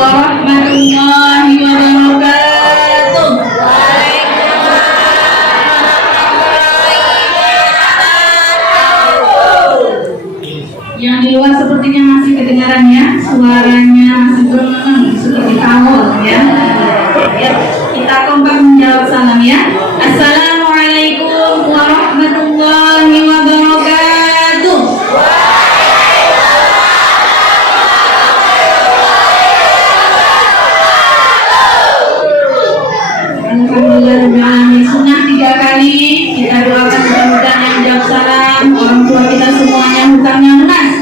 warahmatullahi wabarakatuh. Yang di luar sepertinya masih kedengaran ya, suaranya masih bergema seperti tawon ya. Ya, kita kompak menjawab salam ya. Assalamualaikum warahmatullahi wabarakatuh. Alhamdulillah, sunnah 3 kali kita doakan mudah-mudahan yang jawab salam orang tua kita semuanya hutangnya lunas.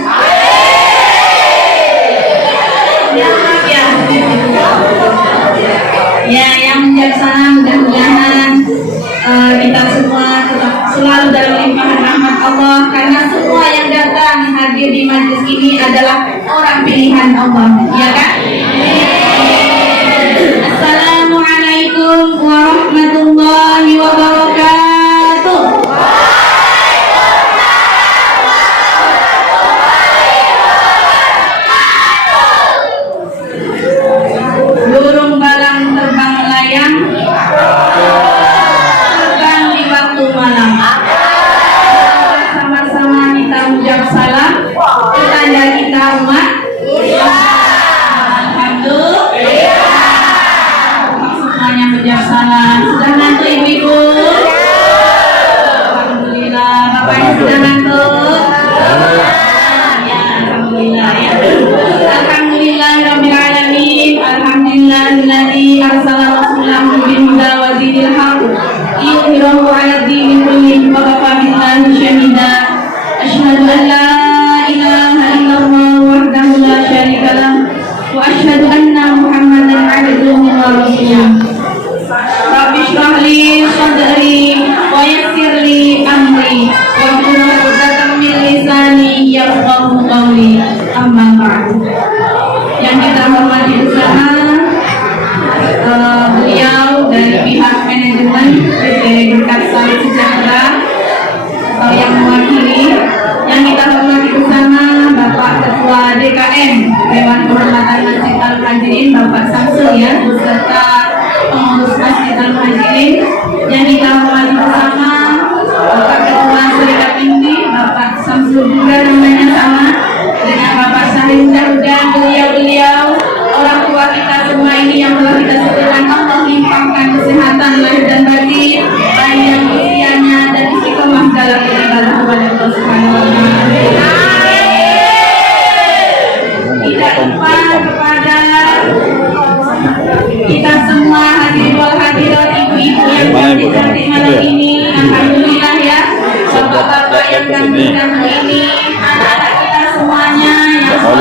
Ya, yang menjawab salam mudah-mudahan kita semua tetap selalu dalam limpahan rahmat Allah, karena semua yang datang hadir di majelis ini adalah orang pilihan Allah, ya kan? Assalamualaikum warahmatullahi wabarakatuh. Burung balang terbang melayang, terbang di waktu malam. Sama-sama kita ucap salam, tanda kita umat. Yang menjawab salam sudah ngantuk ibu-ibu? Alhamdulillah. Bapaknya sudah ngantuk? Ya, alhamdulillah ya. Alhamdulillah rabbil alamin. Alhamdulillahilladzi arsala rasulahu bil huda wa dinil haqq liyudhhirahu 'ala dini kullihi wa kafa billahi shahida. Asyhadu an la ilaha illallah wahdahu la syarika lah wa asyhadu anna Muhammadan 'abduhu wa rasuluh. Rabbi shrah li sadri wa yassir li amri wahlul 'uqdatam min lisani yafqahu qawli. Amma ba'du. Yang kita hormati bersama beliau dari pihak manajemen PT Dekat Sawit Sejahtera atau yang mewakili, yang kita hormati bersama Bapak Ketua DKM Dewan Kehormatan Masjid Al-Muhajirin Bapak Samsul ya, beserta pengurus Masjid Al-Muhajirin, yang kita hormati bersama Bapak Ketua Serikat Inti Bapak Samsul juga namanya sama dengan Bapak Syahid dan beliau-beliau orang tua kita semua ini yang telah kita sebutkan. Allah limpahkan kesehatan lahir dan batin, panjang usianya dan istiqomah dalam beribadah kepada Allah Subhanahu wa taala. Tidak lupa kepada kita semua hadirin wal hadirat, ibu-ibu yang cantik malam ini. Alhamdulillah ya, bapak-bapak yang ganteng ini, anak-anak kita semuanya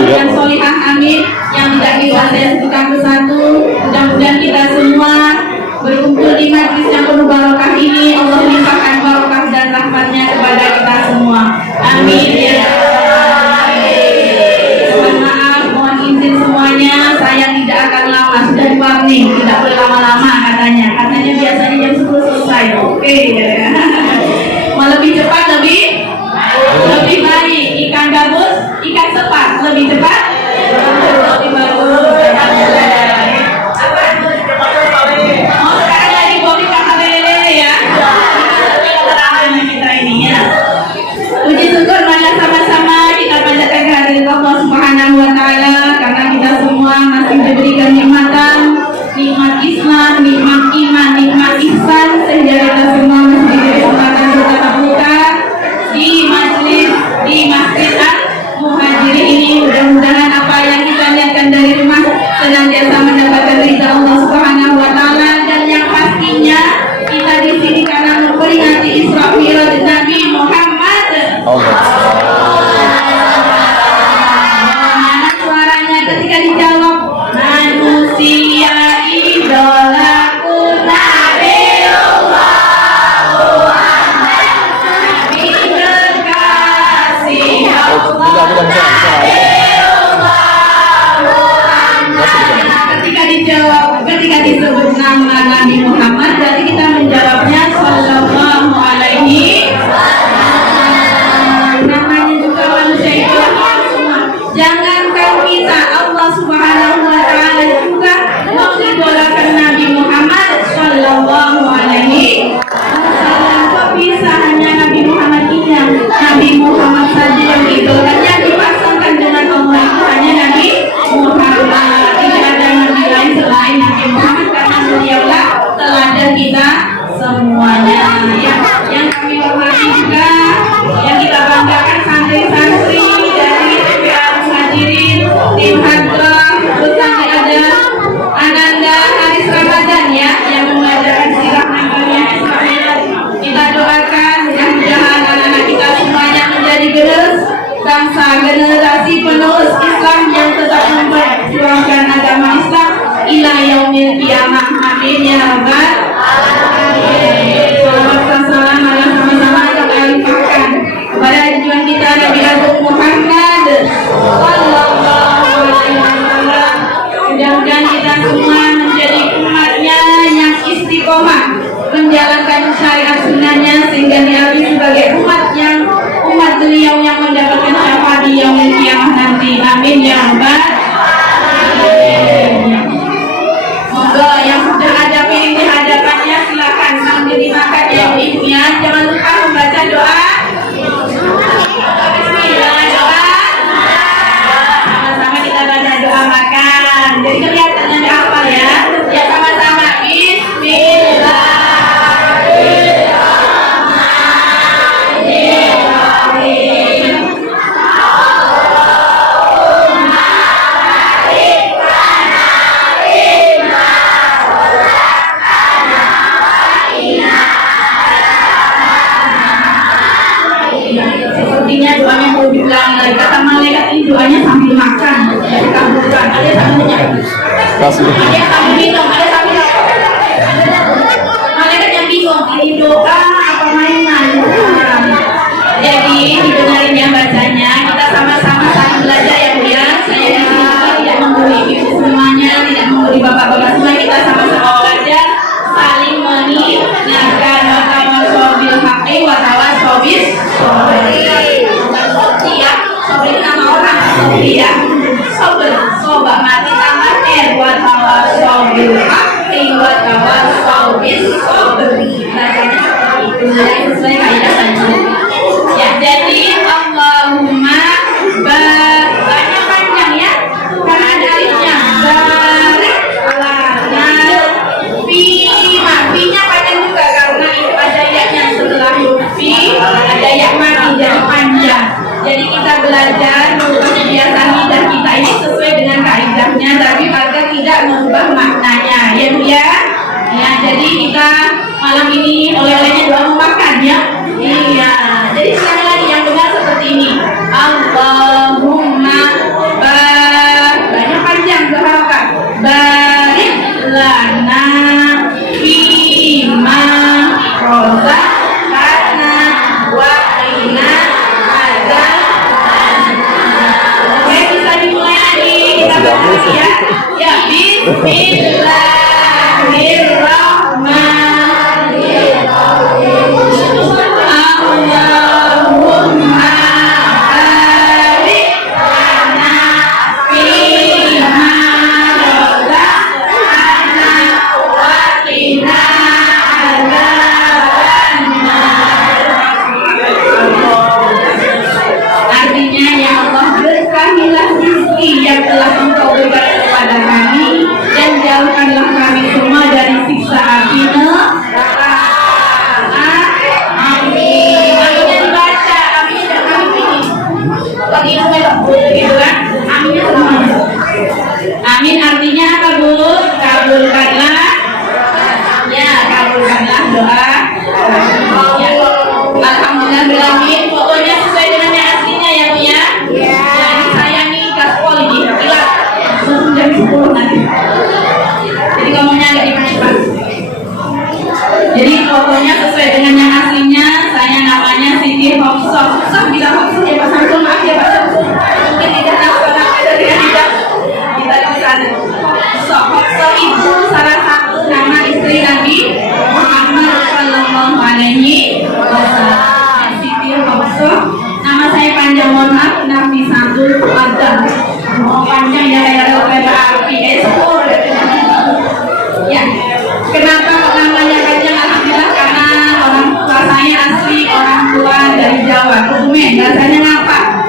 yang solihah, amin, yang tidak bisa saya sebutkan persatu. Mudah-mudahan kita semua berkumpul di majlis yang penuh barokah ini, Allah limpahkan barokah dan rahmatnya kepada kita semua, amin ya. Semuanya saya tidak akan lama, sudah warning tidak boleh lama-lama katanya biasanya jam 10 selesai. Oke ya. Mau lebih cepat lebih baik. Ikan gabus, ikan sepat lebih cepat lebih bagus. Oh, sekarang lagi bobi kakak lele ya. Kita ini ya. Puji syukur marilah sama-sama kita panjatkan kehadiran Allah Subhanahu wa taala, karena kita semua masih diberikan nikmat Islam, nikmat iman, nikmat ihsan, sehingga kita semua masih diberi kesempatan bertatap muka di majlis di Masjid Al-Muhajirin ini. Mudah-mudahan apa yang kita niatkan dari rumah senantiasa mendapatkan ridha Allah Subhanahu wa taala, dan yang pastinya kita di sini karena memperingati Isra Mi'raj Nabi Muhammad. Mana suaranya ketika dijawab manusia idolaku Nabiullah Muhammad, Nabi kekasih Allah. Ketika disebut nama Nabi Muhammad, jadi kita menjawabnya sallallahu alaihi wasallam. Namanya juga manusia itu semua. Jangankan kita, Allah Subhanahu Amin ya rabbal alamin. Salam sama-sama kita limpahkan kepada junjungan kita Nabi Agung Muhammad sallallahu alaihi wasallam. Mudah-mudahan kita semua menjadi umatnya yang istiqomah menjalankan syariat sunnahnya sehingga diakui sebagai umat beliau yang mendapatkan syafaat di yaumil qiyamah nanti. Amin ya rabbal alamin. Monggo yang sudah ada piring di hadapannya silakan sambil dimakan ya ibunya. Jangan lupa membaca doa. Bismillah doa. Sama-sama kita baca doa makan. Jadi kelihatan nanti apa ya? Ya sama-sama. Bismillah. Sepertinya doanya perlu diulang lagi. Kata malaikat ini doanya sambil makan, ya dikabulkan. Ada sambilnya. Ada sambil minum, ada sambil malaikat yang bingung ini doa apa mainan. Jadi didengarin ya bacanya. Kita sama-sama saling belajar ya Bu ya. Saya di sini tidak memberi ibu semuanya, tidak memberi bapak-bapak semua. Kita sama-sama belajar, saling mengingatkan watawasau bil haqqi watawasau bis sabr. Ya, sabr nama orang Sobri ya. Sabr, soba mati tambah watawasau bil haqqi watawasau bis sabr. Bacanya seperti itu ya, sesuai kaidah saja. Ya, jadi Allahumma banyak panjang ya, karena ada alifnya. Barik lana fi-nya panjang juga karena itu ada yaknya setelah huruf fi, ada yak mati jadi panjang. Jadi kita belajar merubah kebiasaan lidah kita ini sesuai dengan kaidahnya, tapi agar tidak merubah maknanya, ya Bu ya. Ya, jadi kita malam ini oleh-olehnya doa makan ya. Iya. Jadi sekali lagi yang benar seperti ini. Allahumma banyak panjang berharokat. Barik lana fima rozaqtana wa qina adzabannar. Oke, bisa dimulai lagi. Kita mulai ya. Ya, bismillahirrahmanirrahim. Allahumma barik lana fima rozaqtana wa qina adzabannar. Artinya ya Allah, berkahilah rezeki yang telah Engkau berikan kepada kami dan jauhkanlah kami semua dari siksa api neraka. Amin. Aminnya dibaca, aminnya dan kami ini. Bagi itu gitu kan? Aminnya semuanya. Amin artinya apa Bu? Kabulkanlah. Ya, kabulkanlah doa. Ya. Alhamdulillahirrahmanirrahim. Pokoknya sesuai dengan yang aslinya ya Bu ya. Jadi saya nih gaspol ini kilat langsung jam 10 nanti. Jadi ngomongnya agak dipercepat. Jadi pokoknya sesuai dengan yang aslinya. Saya namanya Siti Hafsah. Susah bilang Hafsah ya Pak Samsul, maaf ya Pak Samsul. Mungkin tidak nasional dari tidak kita di sana. Hafsah itu salah satu nama istri Nabi Muhammad sallallahu alaihi wasallam. Siti Hafsah. Nama saya panjang, mohon maaf, Nafisatul Qadar. Mau panjang ya kayak kereta api ekspor. Ya, kenapa kok namanya panjang? Alhamdulillah karena orang tua saya asli orang tua dari Jawa, Kebumen. Rasanya ngapa?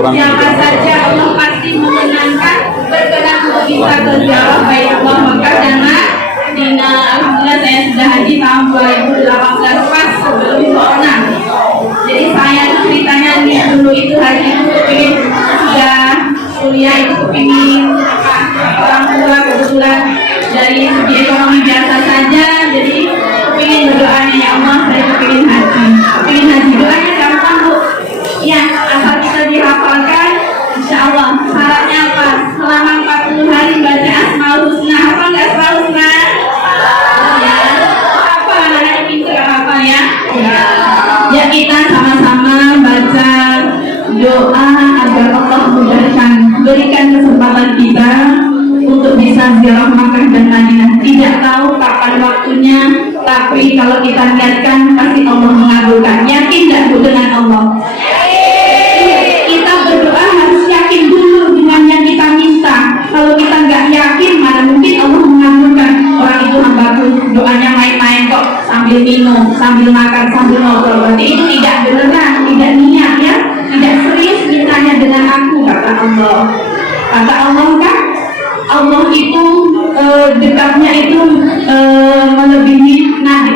Siapa saja Allah pasti mengenangkan berkenan untuk bisa ke ziarah Baitullah Mekah dan Madinah. Alhamdulillah saya sudah haji tahun 2018 pas sebelum corona. Jadi saya ceritanya nih dulu itu haji itu kepingin sudah kuliah itu kepingin orang tua kebetulan dari segi ekonomi biasa saja, jadi kepingin berdoanya ya Allah saya kepingin haji doanya gampang Bu ya, asal kita dihafalkan insya Allah. Syaratnya apa? Selama 40 hari baca Asmaul Husna. Hafal nggak Asmaul Husna? Ya, apa anak-anak pintar apa ya? Ya kita sama-sama baca doa agar Allah mudahkan, berikan kesempatan kita untuk bisa ziarah Makkah dan Madinah. Tidak tahu kapan waktunya, tapi kalau kita niatkan pasti Allah mengabulkan. Yakin tidak Bu dengan Allah? Kita berdoa harus yakin dulu dengan yang kita minta. Kalau kita nggak yakin, mana mungkin Allah mengabulkan. Orang itu hambaku doanya main-main kok, sambil minum, sambil makan, sambil ngobrol. Berarti itu tidak beneran, tidak niat ya, tidak serius mintanya dengan aku, kata Allah. Kata Allah kan, Allah itu dekatnya itu melebihi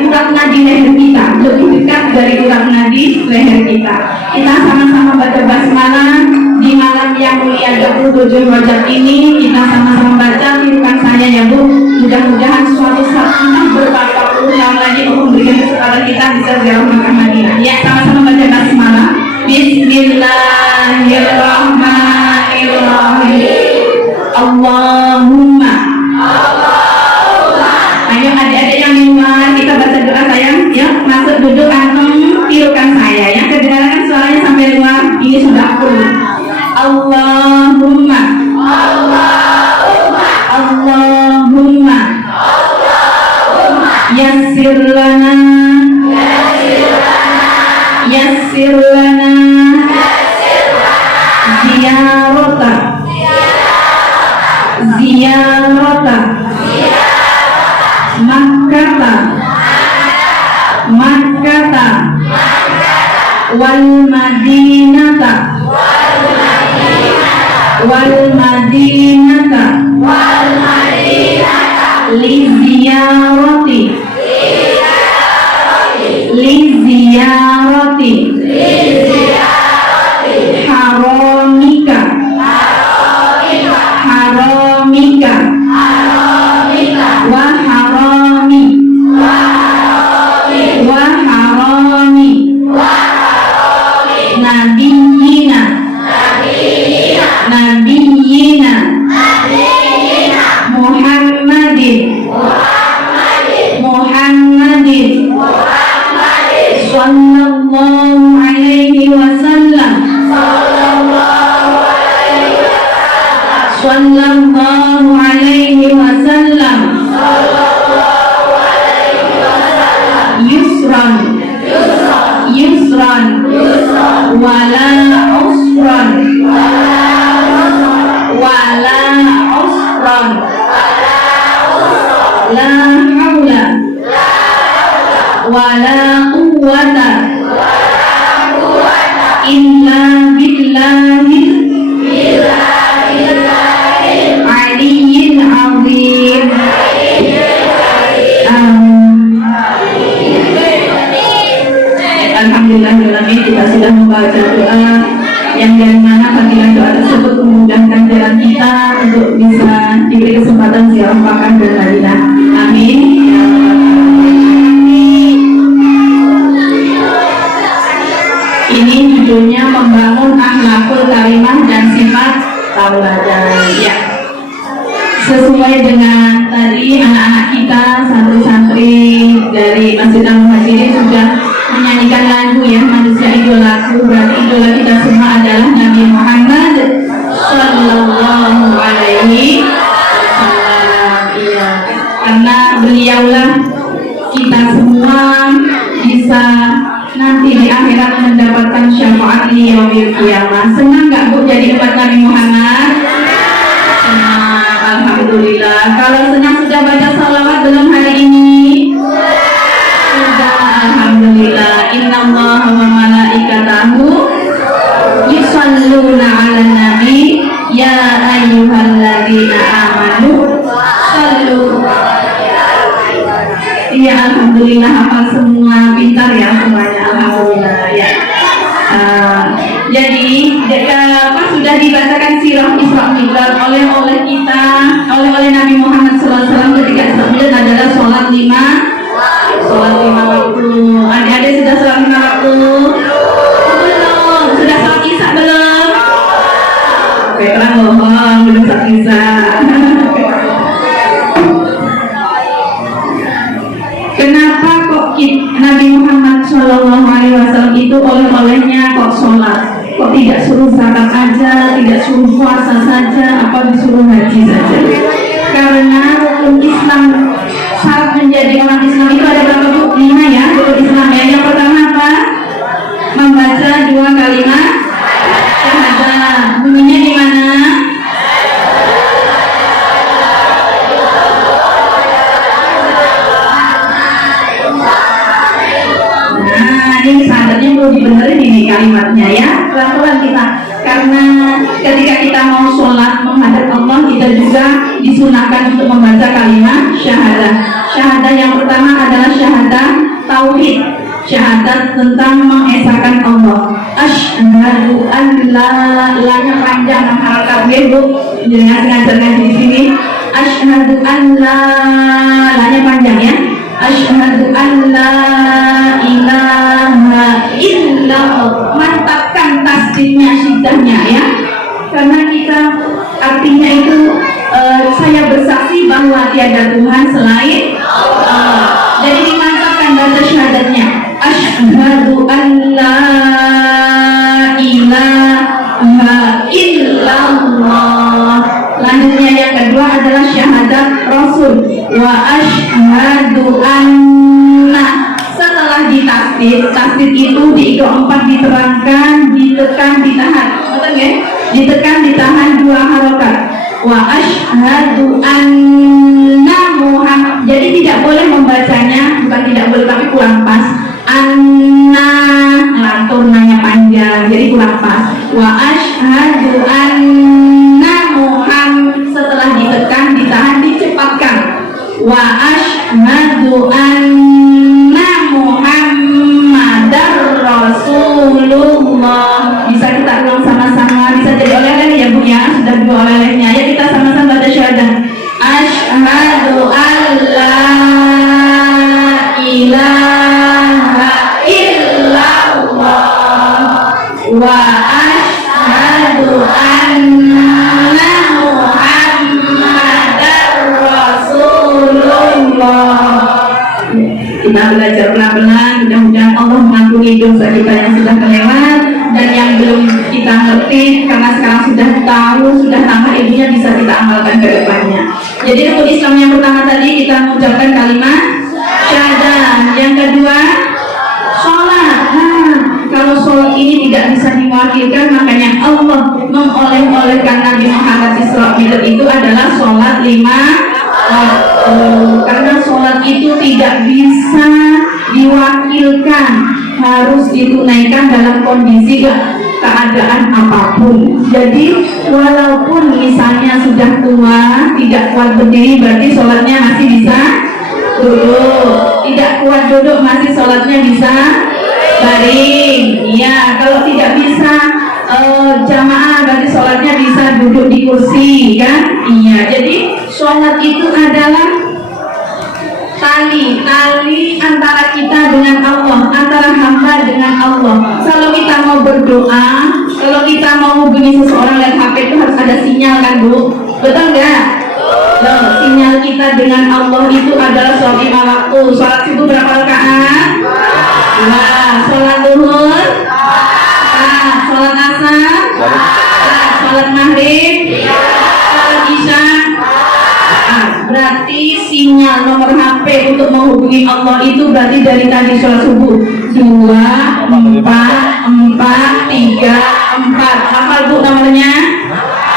urat nadi leher kita, lebih dekat dari urat nadi leher kita. Kita sama-sama baca basmalah di malam yang mulia 27 Rajab ini. Kita sama-sama baca, tirukan saya ya Bu. Mudah-mudahan suatu saat berpuluh tahun lagi Allah memberikan kesempatan kita bisa ziarah Makkah Madinah. Ya, sama-sama baca basmalah. Bismillahirrahmanirrahim. Allahumma. Ayo adik-adik yang di rumah kita baca doa sayang. Ya, masuk duduk antum, tirukan saya ya. Kedengaran suaranya sampai luar. Ini sudah full. Allahumma. Allahumma. Yassir lana. Yassir lana. Ziyarata. Ziyarata Makkata wal Madinata li ziyarati haramika wa harami nabiyyina Muhammadin sallallahu alaihi wasallam yusran wala usran la haula wala quwwata illa billahil aliyyil azim. Alhamdulillah kita sudah membaca doa yang dari mana panggilan doa tersebut memudahkan jalan kita untuk bisa diberi kesempatan ziarah Makkah dan Madinah. Amin. Ini judulnya membangun akhlakul karimah dan sifat tauladan. Ya. Sesuai dengan tadi anak-anak kita santri-santri dari Masjid Al-Muhajirin sudah menyanyikan lagu ya, manusia idolaku. Berarti idola kita semua adalah Nabi Muhammad Sallallahu Alaihi Wasallam. Iya, karena beliaulah kita semua bisa nanti di akhirat mendapatkan syafaat di yaumil qiyamah. Senang nggak Bu jadi umat Nabi Muhammad? Senang, alhamdulillah. Kalau senang sudah baca salawat belum hari ini? Alhamdulillah. Innallaha wa malaikatahu yusholluna Ya ayyuhalladzina amanu sallu. Iya, alhamdulillah hafal semua, pintar ya semuanya, alhamdulillah ya. Jadi sudah dibacakan sirah Isra Mi'raj oleh kita, oleh Nabi Muhammad SAW ketika Isra Mi'raj adalah sholat lima waktu. Adik-adik sudah sholat 5 waktu? Belum. Sudah sholat Isya belum? Baiklah, bohong, belum sholat Isya. Kenapa kok Nabi Muhammad SAW itu oleh-olehnya kok sholat? Kok tidak suruh zakat aja, tidak suruh puasa saja, apa disuruh haji saja? Karena rukun Islam, syarat menjadi orang Islam itu ada berapa bu? 5 ya, rukun Islam ya. Yang pertama apa? Membaca 2 kalimat syahadah. Bunyinya di mana? Ini syahadatnya perlu dibenerin ini kalimatnya ya, pelan-pelan kita, karena ketika kita mau sholat menghadap Allah, kita juga disunahkan untuk membaca kalimat syahadah. Syahadah yang pertama adalah syahadah tauhid, syahadat tentang mengesahkan Allah. Asyhadu an la-nya panjang, harakat bu, jangan ngajar ngaji di sini. Asyhadu an la-nya panjang ya. Asyhadu an la ilaha illallah. Mantapkan tasdidnya, syiddahnya ya. Karena kita artinya itu saya bersaksi bahwa tiada Tuhan selain Allah. Jadi dimantapkan baca syahadatnya. Asyhadu an la ilaha illallah. Lanjutnya yang kedua adalah syahadat Rasul. Wa asyhadu anna. Setelah ditasdid, tasdid itu di IQ 4 diterangkan, ditekan, ditahan. Betul ya? Ditekan, ditahan 2 harokat. Wa asyhadu anna Muhammad. Jadi tidak boleh membacanya, bukan tidak boleh tapi kurang pas. Anna lantur nanya panjang, jadi kurang pas. Wa asyhadu anna Muhammad. Setelah ditekan, ditahan, dicepatkan. Wa asyhadu anna Muhammadar Rasulullah. Bisa kita ulang sama-sama, bisa jadi oleh-oleh ya bu ya, sudah 2 oleh-olehnya ya. Kita sama-sama baca syahadah. Asyhadu an la ilaha illallah wa asyhadu anna Muhammadar Rasulullah. Kita belajar pelan-pelan, mudah-mudahan Allah mengampuni dosa kita yang sudah kelewat, dan yang belum kita ngerti karena sekarang sudah tahu, sudah tambah ilmunya, bisa kita amalkan ke depannya. Jadi rukun Islam yang pertama tadi kita mengucapkan kalimat syahadah. Yang kedua sholat. Kalau sholat ini tidak bisa diwakilkan, makanya Allah mengoleh-olehkan Nabi Muhammad Isra Mi'raj itu adalah sholat 5 waktu. Karena sholat itu tidak bisa diwakilkan, harus ditunaikan dalam kondisi keadaan apapun. Jadi walaupun misalnya sudah tua, tidak kuat berdiri, berarti sholatnya masih bisa duduk. Tidak kuat duduk, masih sholatnya bisa baring. Ya, kalau tidak bisa jamaah, berarti sholatnya bisa duduk di kursi kan. Iya, jadi sholat itu adalah tali antara kita dengan Allah, antara hamba dengan Allah. Kalau kita mau berdoa, kalau kita mau hubungi seseorang lewat HP itu harus ada sinyal kan bu, betul nggak? Sinyal kita dengan Allah itu adalah sholat 5 waktu. Sholat subuh berapa rakaat? 2. Sholat duhur? 4. Sholat asar? 4. Sholat maghrib? 3. Sholat isya? Berarti sinyal nomor HP untuk menghubungi Allah itu berarti dari tadi sholat subuh 2, 4, 4, 3, 4. Hafal bu nomornya?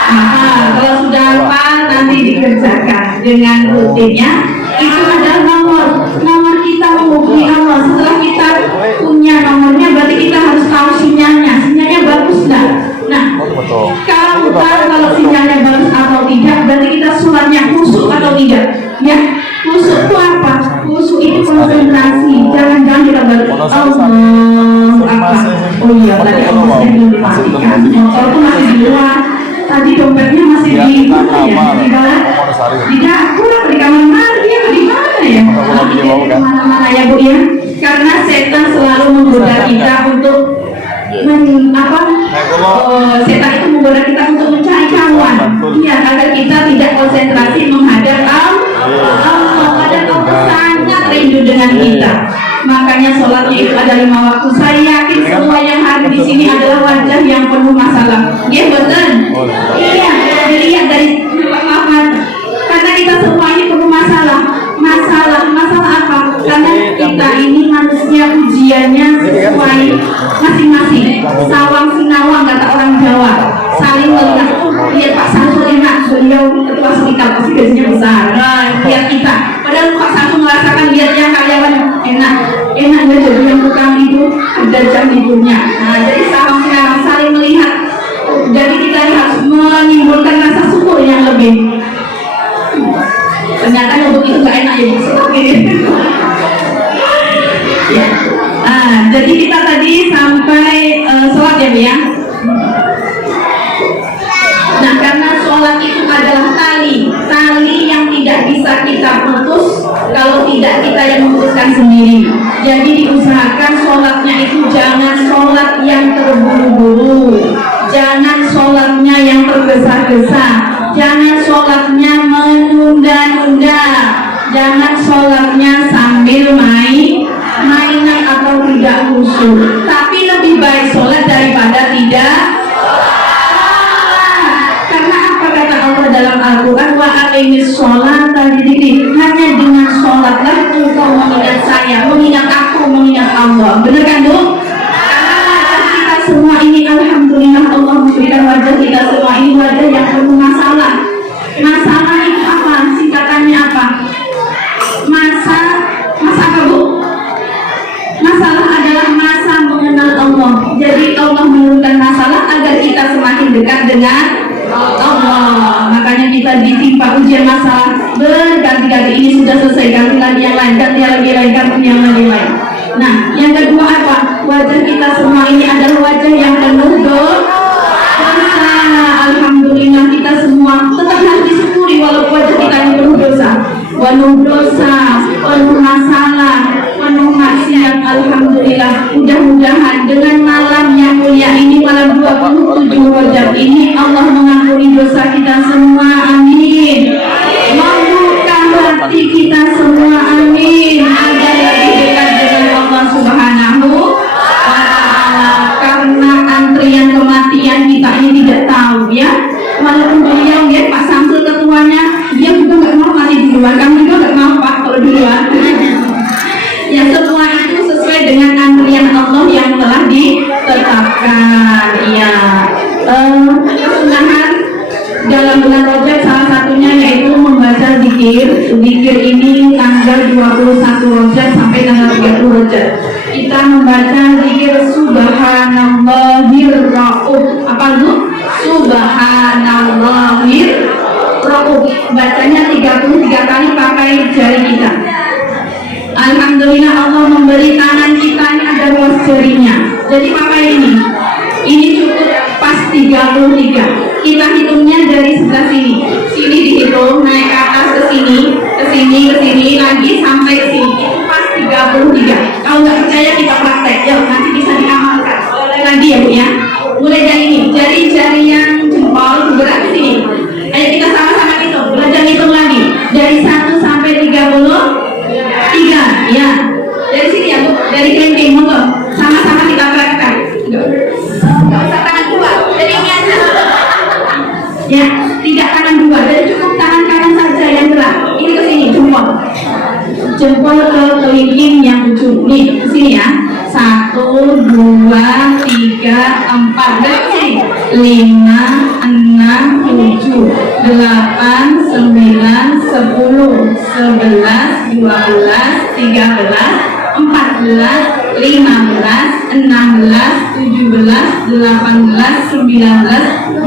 Hafal. Kalau sudah hafal nanti dikerjakan dengan rutinnya. Itu adalah nomor kita menghubungi Allah. Setelah kita punya nomornya, berarti kita harus tahu sinyalnya bagus nggak? Nah, Kalau sinyalnya bagus atau tidak, berarti kita sholatnya khusyuk atau tidak. Ya, khusyuk itu apa? Khusyuk itu konsentrasi. Jangan-jangan kita baru apa? Oh iya, tadi omongannya belum dimatikan. Motor itu masih di luar. Tadi dompetnya masih di bawah. Di dapur atau di kamar mandi atau di mana ya? Mana-mana ya Bu ya. Karena setan selalu menggoda kita untuk setan itu menggoda kita untuk mencari kawan. Iya, agar kita tidak konsentrasi menghadap Allah. Padahal Allah sangat rindu dengan kita. Makanya sholatnya itu ada 5 waktu. Saya yakin semua yang hadir di sini adalah wajah yang penuh masalah. Iya betul. Iya, dilihat dari pemahaman. Karena kita semua ini penuh masalah. Masalah apa? Karena kita ini manusia ujiannya sesuai masing-masing. Sawang sinawang kata orang Jawa. Saling melihat. Lihat Pak Samsul enak, beliau ketua serikat pasti gajinya besar. Lihat kita. Padahal Pak Samsul merasakan lihatnya karyawan enaknya jadi yang tukang itu ada jam tidurnya. Nah, jadi sawang sinawang saling melihat. Jadi kita harus menimbulkan rasa syukur yang lebih. Ternyata untuk itu nggak enak ya Bu. Ya. Jadi kita tadi sampai sholat ya Bu ya. Nah, karena sholat itu adalah tali yang tidak bisa kita putus kalau tidak kita yang memutuskan sendiri. Jadi diusahakan sholatnya itu jangan sholat yang terburu-buru, jangan sholatnya yang tergesa-gesa, jangan sholatnya menunda-nunda, jangan sholatnya sambil mainan atau tidak khusyuk. Tapi lebih baik sholat daripada tidak. Dalam Al-Quran wa aqimis sholat tadi hanya dengan sholatlah engkau mengingat saya, mengingat aku, mengingat Allah. Benar kan Bu? Karena wajah kita semua ini alhamdulillah Allah memberikan wajah kita semua ini wajah yang penuh masalah. Masalah itu apa? Singkatannya apa? Masa apa Bu? Masalah adalah masa mengenal Allah. Jadi Allah menurunkan masalah agar kita semakin dekat dengan Allah. Makanya kita ditimpa ujian masalah berganti-ganti. Ini sudah selesai, ganti lagi yang lain, ganti lagi yang lain. Nah, yang kedua apa? Wajah kita semua ini adalah wajah yang penuh dosa. Alhamdulillah kita semua tetap harus disyukuri walaupun wajah kita ini penuh dosa, penuh masalah, penuh maksiat. Alhamdulillah. Mudah-mudahan dengan malam yang mulia ini, malam 27 Rajab ini, Allah mengampuni dosa kita semua. Amin. Membuka hati kita semua. Amin. Agar lebih dekat dengan Allah Subhanahu wa Ta'ala. Karena antrian kematian kita ini tidak tahu ya. Walaupun beliau ya Pak Samsul ketuanya, dia juga nggak mau mati duluan. Kamu juga nggak mau Pak kalau duluan. Ya, semua itu sesuai dengan antrian Allah yang telah ditetapkan. Ya, kesunahan dalam bulan Rajab salah satunya yaitu membaca zikir. Zikir ini tanggal 21 Rajab sampai tanggal 30 Rajab. Kita membaca zikir Subhanallahir Rauf. Apa itu? Subhanallahir Rauf. Bacanya 33 kali pakai jari kita. Alhamdulillah Allah memberi tangan kita ini ada ruas jarinya. Jadi pakai ini cukup pas 33. Kita hitungnya dari sebelah sini. Sini dihitung, naik ke atas ke sini lagi sampai ke sini. Itu pas 33. Kalau nggak percaya kita praktek, ya nanti bisa diamalkan. Lagi ya Bu ya. Mulai dari ini, jari yang jempol bergerak ke sini. Ayo kita sama-sama hitung. Belajar hitung lagi. Dari 1 sampai 30. 3, ya. Dari sini ya Bu, dari kelingking, monggo. Sama-sama kita praktekkan. Enggak usah tangan dua, dari ini aja. Ya, tidak tangan dua, dari cukup tangan kanan saja yang gerak. Ini ke sini, jempol ke kelingking yang ujung. Nih, ke sini ya. 1, 2, 3, 4. Gerak ke sini. 5, 6, 7, 8, 9, 10, 11, 12, 13, 14, 15, 16, 17, 18, 19, 20,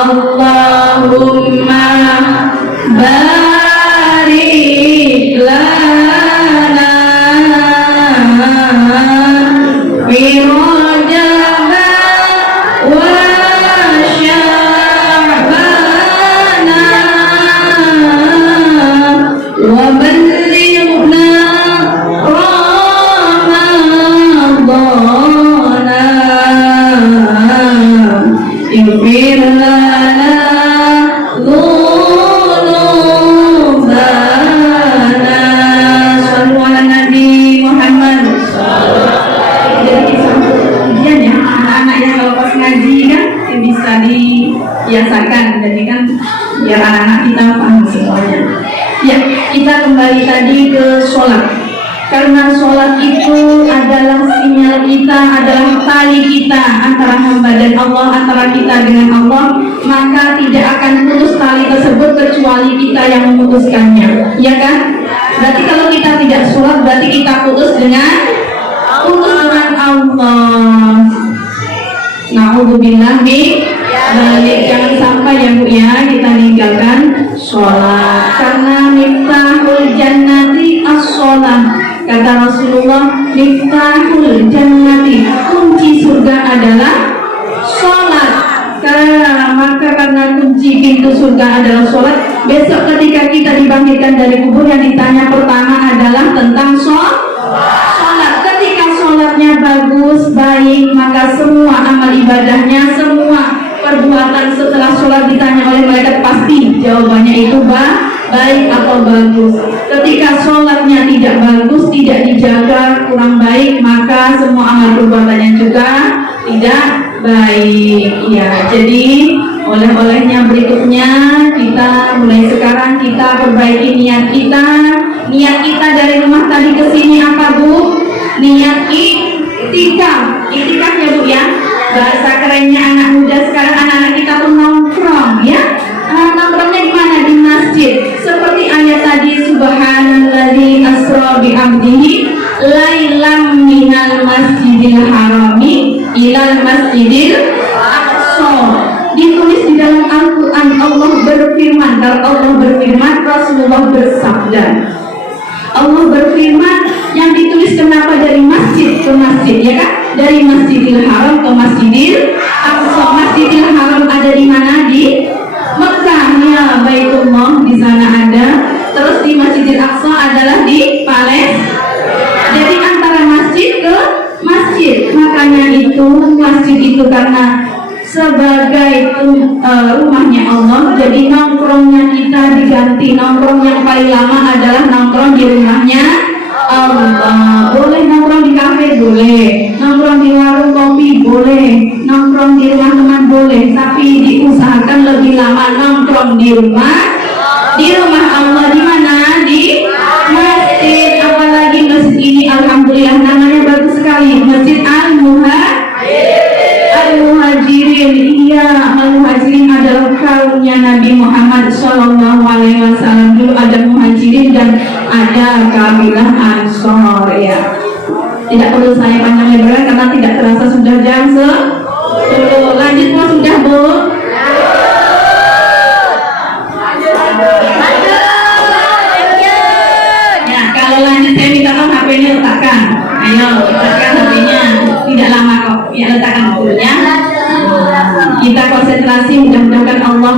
Allahumma barik lana fi Rajab wa Sya'bana wa ballighna Ramadana ighfir lana dhunubana. Shallu ala Nabi Muhammad. Jadi ujian ya anak-anak yang kalau pas ngaji kan bisa dibiasakan, jadi kan biar anak-anak kita paham semuanya. Ya, kita kembali tadi ke sholat. Karena sholat itu adalah sinyal kita, adalah tali kita antara hamba dan Allah, antara kita dengan Allah, maka tidak akan putus tali tersebut kecuali kita yang memutuskannya, ya kan? Berarti kalau kita tidak sholat, berarti kita putus dengan Allah. Na'udzubillah balik, jangan sampai ya Bu ya kita ninggalkan sholat, karena miftahul jannati as-sholat. Kata Rasulullah, miftahul jannati, kunci surga adalah sholat. Karena kunci pintu surga adalah sholat, besok ketika kita dibangkitkan dari kubur, yang ditanya pertama adalah tentang sholat. Ketika sholatnya bagus, baik, maka semua amal ibadahnya, semua perbuatan setelah sholat ditanya oleh malaikat, pasti jawabannya itu baik atau bagus. Ketika sholatnya tidak bagus, tidak dijaga, kurang baik, maka semua amal perbuatannya juga tidak baik. Ya, jadi oleh-olehnya berikutnya, kita mulai sekarang kita perbaiki niat kita. Niat kita dari rumah tadi ke sini apa Bu? Niat iktikaf. Iktikaf ya Bu ya. Bahasa kerennya anak muda sekarang, anak-anak kita tuh nongkrong ya. Nongkrongnya di mana? Di masjid. Seperti ayat tadi, subhanalladzi asra bi 'abdihi lailam minal masjidil harami ilal masjidil aqsa. Ditulis di dalam Al-Qur'an, Allah berfirman, kalau Allah berfirman, Rasulullah bersabda. Allah berfirman, yang ditulis kenapa dari masjid ke masjid, ya kan? Dari Masjidil Haram ke Masjidil Aqsa. Masjidil Haram ada di mana? Di Mekah ya, Baitullah di sana ada. Terus di Masjidil Aqsa adalah di Palestina. Jadi antara masjid ke masjid. Makanya itu masjid itu karena sebagai rumahnya Allah, jadi nongkrongnya kita diganti. Nongkrong yang paling lama adalah nongkrong di rumahnya Allah. Boleh nongkrong di kafe, boleh nongkrong di warung kopi, boleh nongkrong di rumah teman, boleh, tapi diusahakan lebih lama nongkrong di rumah Allah. Di mana? Di masjid. Apalagi masjid ini alhamdulillah namanya bagus sekali, Masjid Al-Muhajirin. Iya, Al-Muhajirin adalah kaumnya Nabi Muhammad SAW. Dulu ada Muhajirin dan ada kabilah Ansor ya. Tidak perlu saya panjang lebar karena tidak terasa sudah jam 10. Lanjut mau sudah Bu? Ya, kalau lanjut saya minta tolong HP-nya letakkan. Ayo, letakkan HP-nya. Tidak lama kok. Ya, letakkan dulu ya. Kita konsentrasi, mudah-mudahan Allah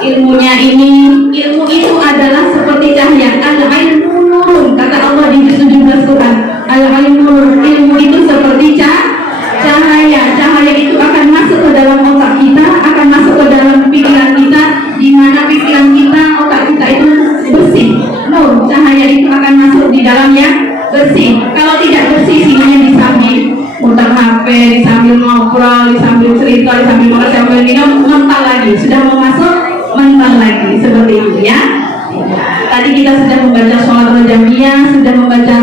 ilmunya ini. Ilmu itu adalah seperti cahaya. Al-ilmu nurun, kata Allah di 17 Quran. Al-ilmu nurun, ilmu itu seperti cahaya. Cahaya itu akan masuk ke dalam otak kita, akan masuk ke dalam pikiran kita, di mana pikiran kita, otak kita itu bersih. Nur, cahaya itu akan masuk di dalamnya bersih. Kalau tidak bersih, sinyalnya disambil muter HP, disambil ngobrol, disambil cerita, disambil makan, disambil minum, mental lagi. Sudah mau masuk, mental lagi. Seperti itu ya. Tadi kita sudah membaca sholat Rajabiyah, sudah membaca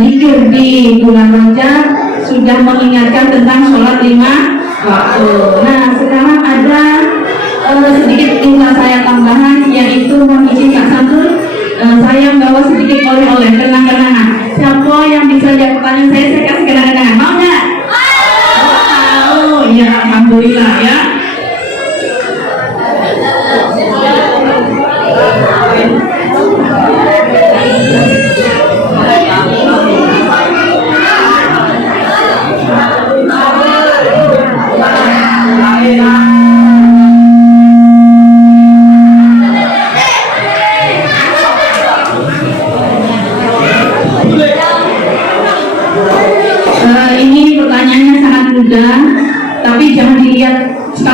zikir di bulan Rajab, sudah mengingatkan tentang sholat 5 waktu. Nah, sekarang ada sedikit minta saya tambahan, yaitu mengisi Kak Santul. Saya membawa sedikit oleh-oleh kenang-kenangan. Siapa yang bisa jawab pertanyaan saya kasih kenang-kenangan. Mau nggak? Mau. Ya, alhamdulillah ya.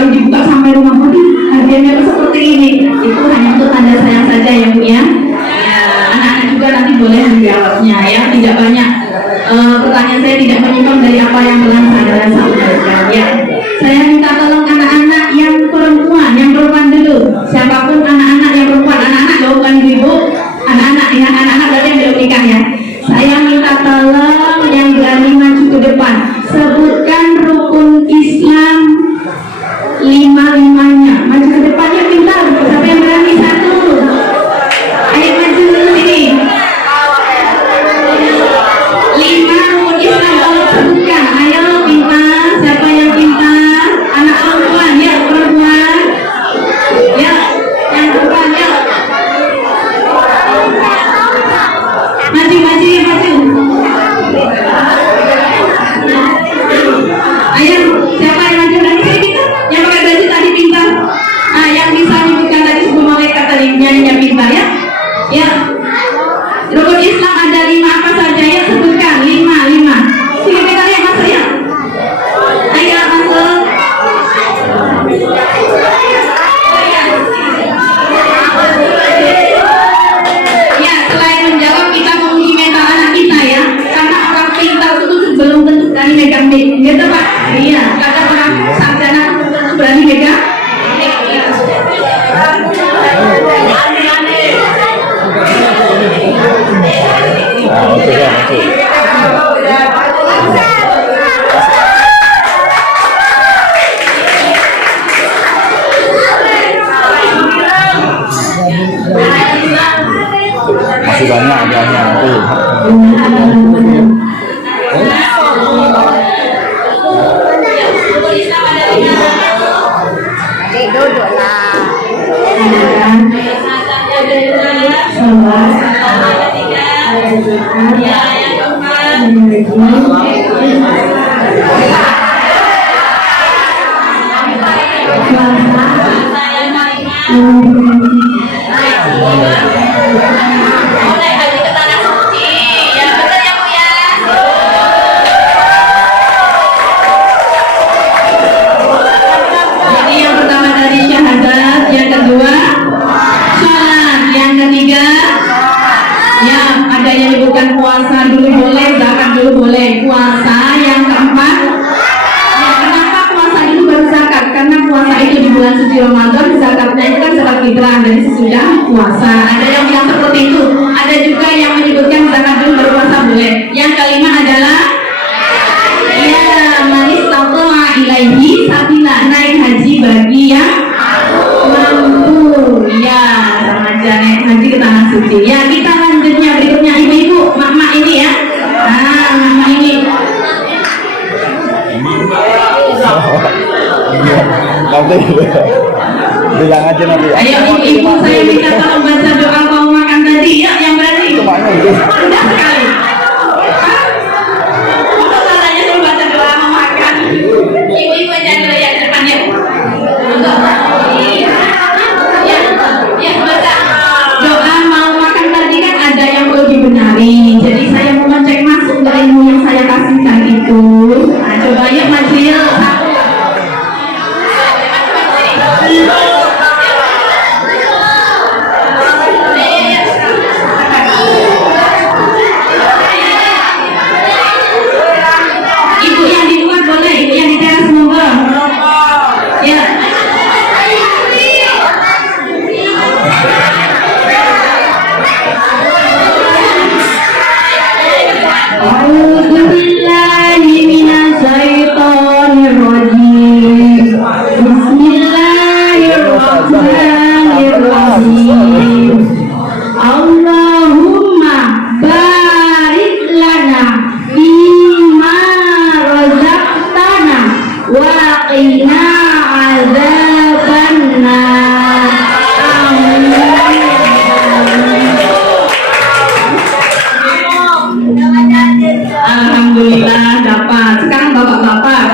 kalau dibuka sampai rumah pun hadiahnya tuh seperti ini. Itu hanya untuk tanda sayang saja ya Bu ya. Ya, anak-anak juga nanti boleh menjawabnya ya, tidak banyak. Pertanyaan saya tidak menyimpang dari apa yang telah saya sampaikan ya. Saya minta tolong anak-anak yang perempuan dulu. Siapapun anak-anak yang perempuan, anak-anak ya bukan ibu, anak-anak ya, anak-anak berarti yang belum nikah ya. Saya minta tolong yang berani maju ke depan. Sebutkan rukun Islam lima-limanya. Maju ke depan ya pintar. Siapa yang berani? Satu. Ayo maju dulu ini. 5 rukun Islam tolong sebutkan. Ayo pintar. Siapa yang pintar? Anak perempuan ya, perempuan. Ya, yang perempuan ya. Maju. Ayo, siapa yang maju dari sini kita? Yang pakai baju tadi pintar. Nah, yang bisa menyebutkan tadi sebelum malaikat tadi nyanyinya pintar ya. Ya. Rukun Islam ada 5 apa saja ya? Sebutkan 5. Sini pintar ya masuk ya. Ayo masuk. Ya, selain menjawab kita menguji mental anak kita ya. Karena orang pintar itu belum tentu berani megang mic, gitu Pak. Iya, kadang orang sarjana belum tentu berani megang. Oke ya, oke. Masih banyak hadiahnya nanti. Adik duduk lah. Jadi yang pertama dari syahadat, yang kedua sholat, yang ketiga ya ada yang bukan puasa dulu boleh, zakat dulu boleh, puasa yang keempat ya. Kenapa puasa itu baru zakat? Karena puasa itu di bulan suci Ramadan, zakatnya itu kan zakat fitrah dari sesudah puasa. Ada yang bilang seperti itu, ada juga yang menyebutkan zakat dulu baru puasa boleh. Yang kelima adalah ya manis tauto ilaihi sabila, naik haji bagi yang mampu ya, sama aja naik haji ke tanah suci ya. Kita lanjutnya berikutnya ibu-ibu, mak-mak ini ya. Nah, mak ini Nanti bilang aja nanti. ayo ibu-ibu, saya minta tolong baca doa mau makan tadi ya, yang berani. Mudah sekali. Apa caranya saya baca doa mau makan? Ibu-ibu aja dulu ya depannya. Ya, baca doa mau makan tadi kan ada yang perlu dibenari. Jadi saya mau ngecek masuk nggak ilmu yang saya kasihkan itu. Nah, coba yuk maju yuk. Ibu yang di luar boleh, ibu yang di teras monggo. Ya. A'udzu billahi minasy syaithanir rajim. Bismillahirrahmanirrahim. Allahumma barik lana fima razaqtana wa qina adzabannar. Amin. Alhamdulillah dapat. Sekarang bapak-bapak.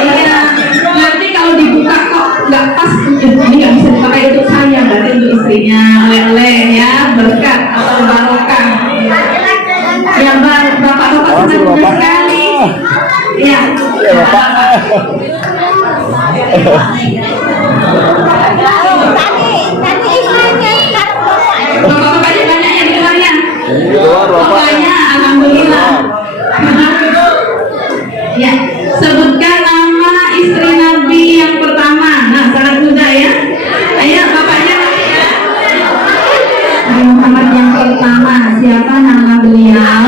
Iya, nanti kalau dibuka kok nggak pas, ini nggak bisa dipakai untuk saya, berarti untuk Bapak-bapaknya banyak yang di luarnya. Di luar Bapak. Bapaknya, alhamdulillah. Ya, sebutkan nama istri Nabi yang pertama. Nah, sangat mudah ya. Ayo, bapaknya. Nabi Muhammad yang pertama, siapa nama beliau?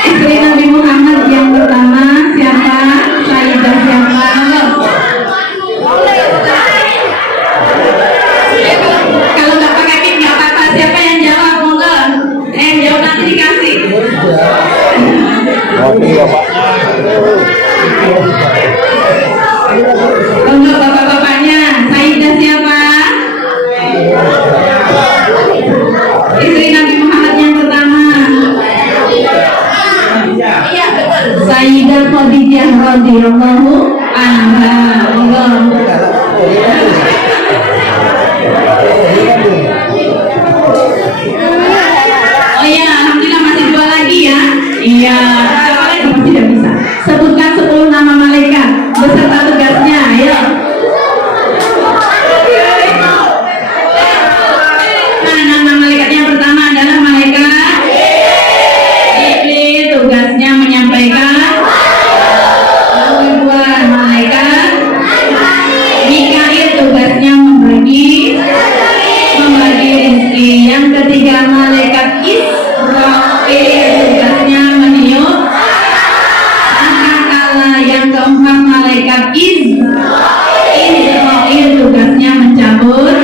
Istri Nabi Muhammad yang pertama siapa? Sayyidah siapa? Kalau nggak pakai mic nggak apa-apa. Siapa yang jawab? Monggo. Yang jawab nanti dikasih. Oke bapaknya. Monggo bapak-bapaknya. Sayyidah siapa? Istri Nabi Muhammad yang pertama. Sayyidah Khadijah radhiyallahu anha. Monggo. Oh ya, alhamdulillah masih dua lagi ya. Iya, siapa lagi masih tidak bisa. Sebutkan 10 nama malaikat beserta tugasnya. Ayo. Nah, nama malaikat yang pertama adalah malaikat Jibril, tugasnya menyampaikan. Yang kedua, malaikat Mikail, tugasnya membagi rezeki. Yang ketiga, malaikat Israfil, tugasnya meniup sangkakala. Yang keempat, malaikat Israfil, tugasnya mencabut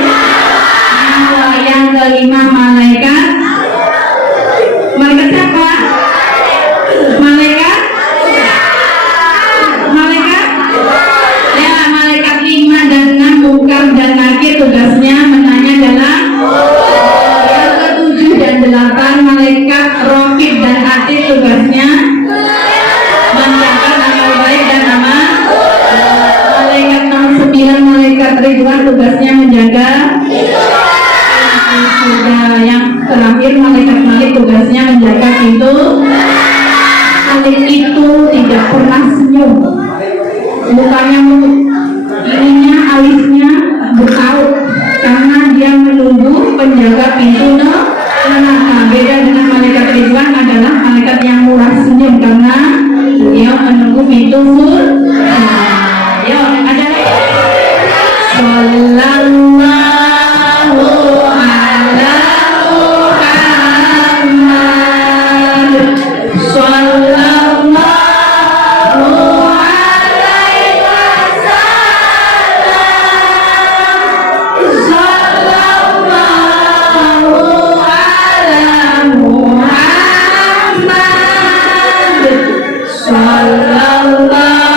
nyawa. Yang kelima, malaikat siapa? Malaikat ya, malaikat 5 dan 6, Munkar dan Nakir, tugasnya menanya dalam. Yang ke-7 dan 8, malaikat Raqib dan Atid, tugasnya mencatat amal baik dan amal. Malaikat nomor 9, malaikat Ridwan, tugasnya menjaga surga. Yang terakhir, malaikat Malik, tugasnya menjaga pintu. Malik itu tidak pernah senyum, mukanya ininya alisnya bertaut karena dia menunggu penjaga pintu neraka. Beda dengan malaikat Ridwan adalah malaikat yang murah senyum karena dia menunggu pintu surga. Yo, ada sallallahu ala Muhammad sallallahu alaihi wasallam sallallahu ala Muhammad sallallahu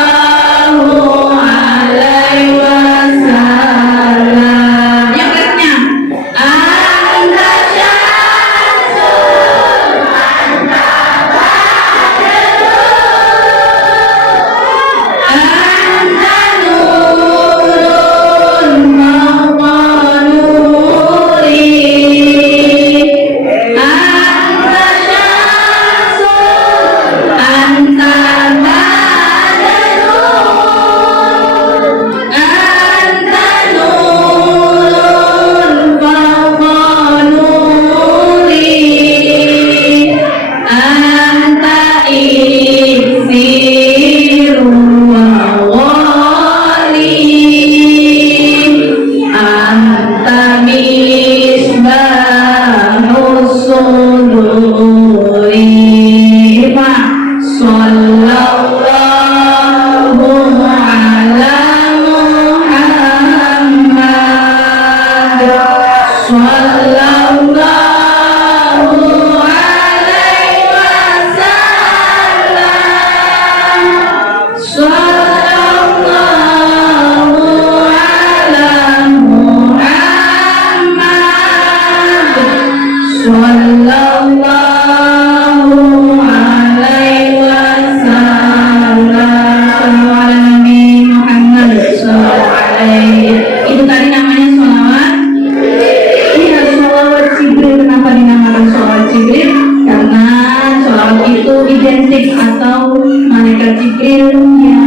Kalau itu identik atau malaikat Jibril ya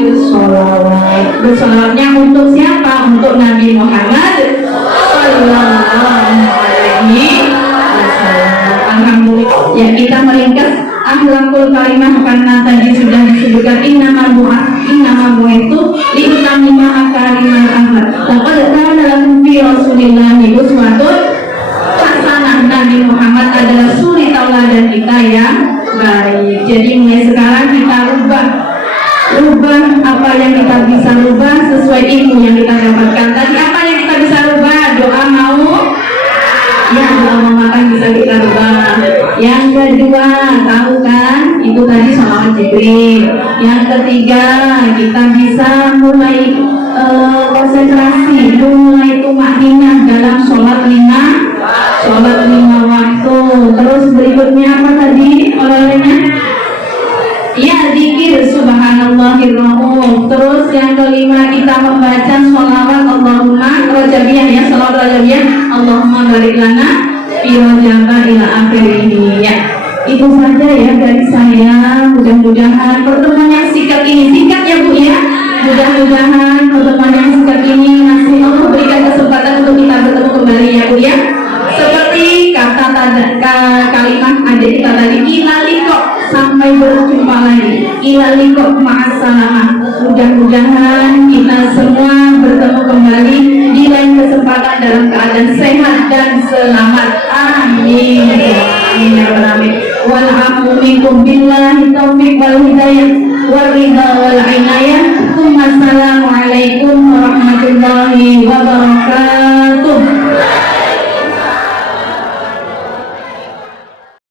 bersolawat. Bersolawatnya untuk siapa? Untuk Nabi Muhammad Sallallahu Alaihi Wasallam. Alhamdulillah. Ya, kita meringkas akhlakul karimah karena tadi sudah disebutkan innamal bu'itsu liutamima akarimal akhlak. Laqad kana lakum fi Rasulillahi uswatun hasanah. Nabi Muhammad adalah suri tauladan kita yang baik. Jadi mulai sekarang kita rubah apa yang kita bisa rubah sesuai ilmu yang kita dapatkan. Tadi apa yang kita bisa rubah? Doa mau? Ya, doa mau makan bisa kita rubah. Yang kedua, tahu kan? Itu tadi sholawat Jibril. Yang ketiga, kita bisa mulai konsentrasi, mulai tumakninah dalam sholat lima waktu. Terus berikutnya apa tadi oleh-olehnya? Ya, zikir subhanallahirrahim. Terus yang kelima kita membaca sholawat Allahumma rajabiyah ya, sholawat rajabiyah Allahumma barik lana fi rajaba ila akhirih ya. Itu saja ya dari saya. Mudah-mudahan pertemuan yang singkat ini, singkat ya Bu ya, mudah-mudahan pertemuan yang singkat ini masih Allah berikan kesempatan untuk kita bertemu kembali ya Bu ya. Seperti kata kalimat adik kita tadi, ilaliko, sampai berjumpa lagi, ilaliko ma'assalamah. Mudah-mudahan kita semua bertemu kembali di lain kesempatan dalam keadaan sehat dan selamat. Amin. Amin ya rabbal alamin. Wal afu minkum billahi taufiq wal hidayah wal ridha wal inayah. Assalamualaikum warahmatullahi wabarakatuh.